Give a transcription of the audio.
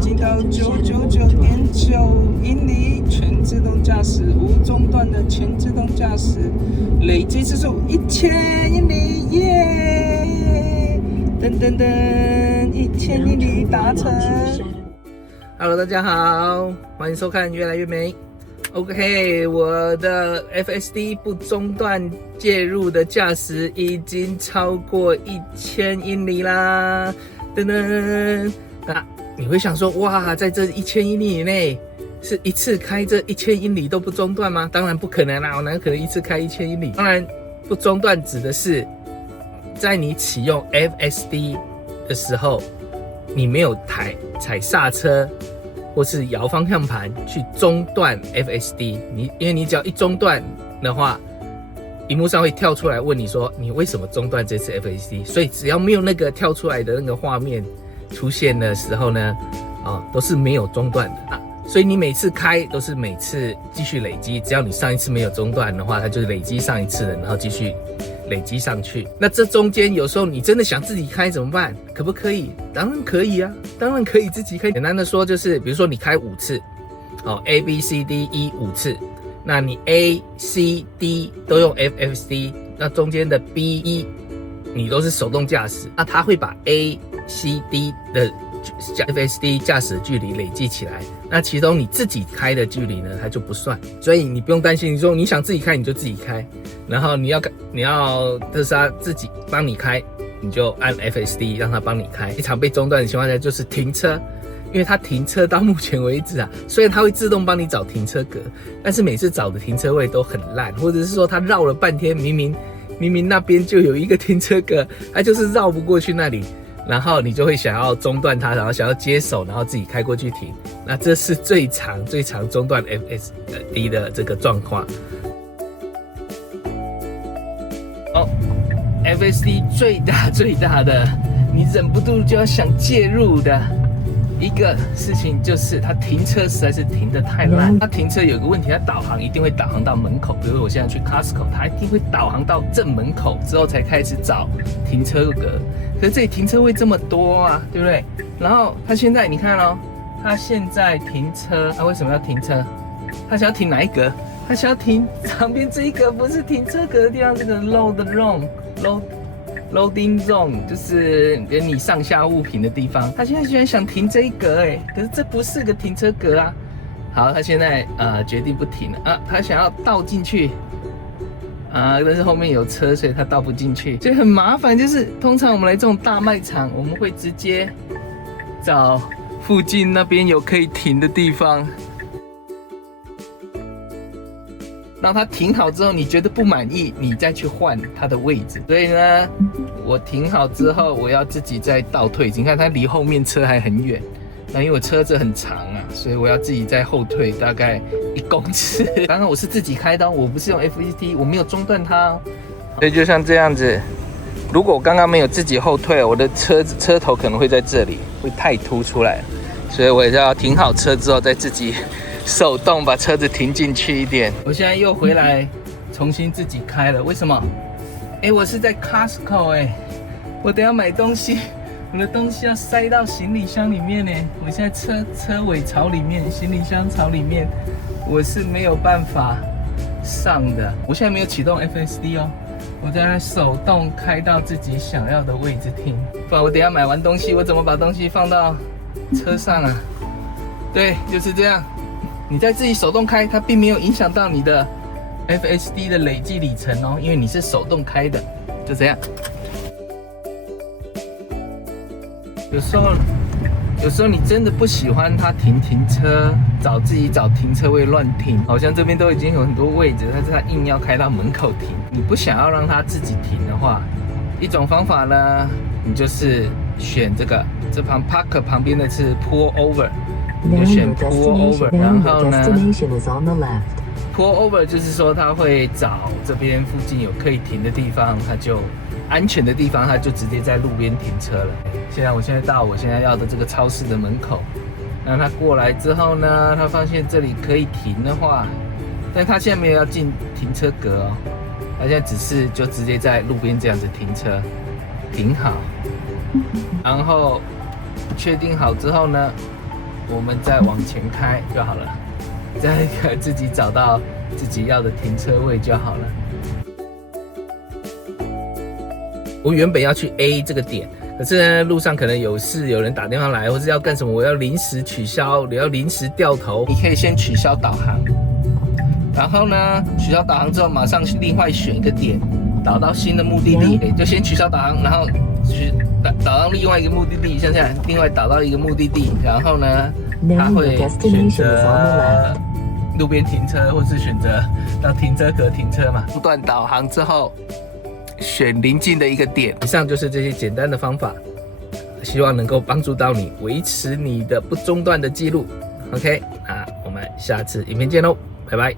經到999.9英里，全自動駕駛，無中斷的全自動駕駛，累計時速1000英里，耶！噔噔噔，1000英里達成。Hello， 大家好，歡迎收看越來越美。OK， 我的 FSD 不中斷介入的駕駛已經超過1000英里啦！噔噔，那你會想說，哇，在這1000英里以內，是一次開這1000英里都不中斷嗎？當然不可能啦，我哪可能一次開1000英里？當然，不中斷指的是，在你啟用 FSD 的時候，你沒有踩剎車。或是搖方向盤去中斷 FSD， 因為你只要一中斷的話，螢幕上會跳出來問你說你為什麼中斷這次 FSD， 所以只要沒有那個跳出來的那個畫面出現的時候呢，都是沒有中斷的啊。所以你每次開都是每次繼續累積，只要你上一次沒有中斷的話，它就是累積上一次的，然後繼續累積上去。那這中間有時候你真的想自己開怎麼辦？可不可以？當然可以啊，当然可以自己開。簡單的說就是，比如說你開5次，A B C D E 5次，那你 A C D 都用 FSD， 那中間的 B E 你都是手動駕駛，那它會把 A C D 的FSD 駕駛距離累計起來，那其中你自己開的距離呢，它就不算，所以你不用擔心。你說你想自己開，你就自己開，然後你要特斯拉自己幫你開，你就按 FSD 讓它幫你開。一場被中斷的情況下就是停車，因為它停車到目前為止啊，雖然它會自動幫你找停車格，但是每次找的停車位都很爛，或者是說它繞了半天，明明那邊就有一個停車格，它就是繞不過去那裡。然後你就會想要中斷它，然後想要接手，然後自己開過去停。那這是最常中斷 FSD 的這個狀況。FSD 最大的，你忍不住就要想介入的一個事情，就是它停車實在是停得太爛。它停車有個問題，它導航一定會導航到門口。比如我現在去 Costco， 它一定會導航到正門口之後才開始找停車格。可是這裡停車位這麼多啊，對不對？然後他現在你看哦，他現在停車，他為什麼要停車？他想要停哪一格？他想要停旁邊這一格，不是停車格的地方，這個 loading zone 就是給你上下物品的地方。他现在居然想停這一格，可是這不是個停車格啊。好，他現在決定不停了啊，他想要倒進去。但是後面有車，所以它倒不進去，所以很麻煩。就是通常我們來這種大賣場，我们會直接找附近那邊有可以停的地方，讓它停好之後，你覺得不滿意，你再去換它的位置。所以呢，我停好之後，我要自己再倒退。你看它離後面車還很遠，那因為我車子很長啊，所以我要自己再後退大概1公尺。刚刚我是自己開的，我不是用 FSD， 我沒有中斷它哦。所以就像這樣子，如果我剛剛沒有自己後退，我的車頭可能會在這裡，會太凸出來，所以我也要停好車之後再自己手動把車子停進去一點。我現在又回來重新自己開了，為什麼？我是在 Costco 我等一下買東西。我的東西要塞到行李箱裡面呢，我現在車尾槽裡面，行李箱槽裡面，我是沒有辦法上的。我現在沒有啟動 FSD 哦，我在手動開到自己想要的位置停。不然我等一下買完東西，我怎麼把東西放到車上啊？對，就是這樣。你在自己手動開，它並沒有影響到你的 FSD 的累計里程哦，因為你是手動開的，就這樣。有時候你真的不喜歡它停車，自己找停車位亂停，好像這邊都已經有很多位置，但是它硬要開到門口停。你不想要讓它自己停的話，一種方法呢，你就是選這旁 park 旁邊的是 pull over， 你就選 pull over， 然後呢 pull over 就是說它會找這邊附近有可以停的地方，它就安全的地方，他就直接在路邊停車了。我現在到我现在要的這個超市的門口，然後他過來之後呢，他發現這裡可以停的話，但他現在沒有要進停車格哦，他現在只是就直接在路邊這樣子停車，停好，然後確定好之後呢，我們再往前開就好了，再自己找到自己要的停車位就好了。我原本要去 A 這個點，可是呢，路上可能有事，有人打電話來，或是要幹什麼，我要臨時取消，你要臨時掉頭。你可以先取消導航，然後呢，取消導航之後，馬上另外選一個點，導到新的目的地。就先取消導航，然後導到另外一個目的地，像这樣，另外導到一個目的地，然後呢，它會選擇路邊停車，或是選擇到停車格停車嘛。不斷導航之後，選鄰近的一個點。以上就是這些簡單的方法，希望能夠幫助到你維持你的不中斷的記錄。OK， 那我們下次影片見嘍，拜拜。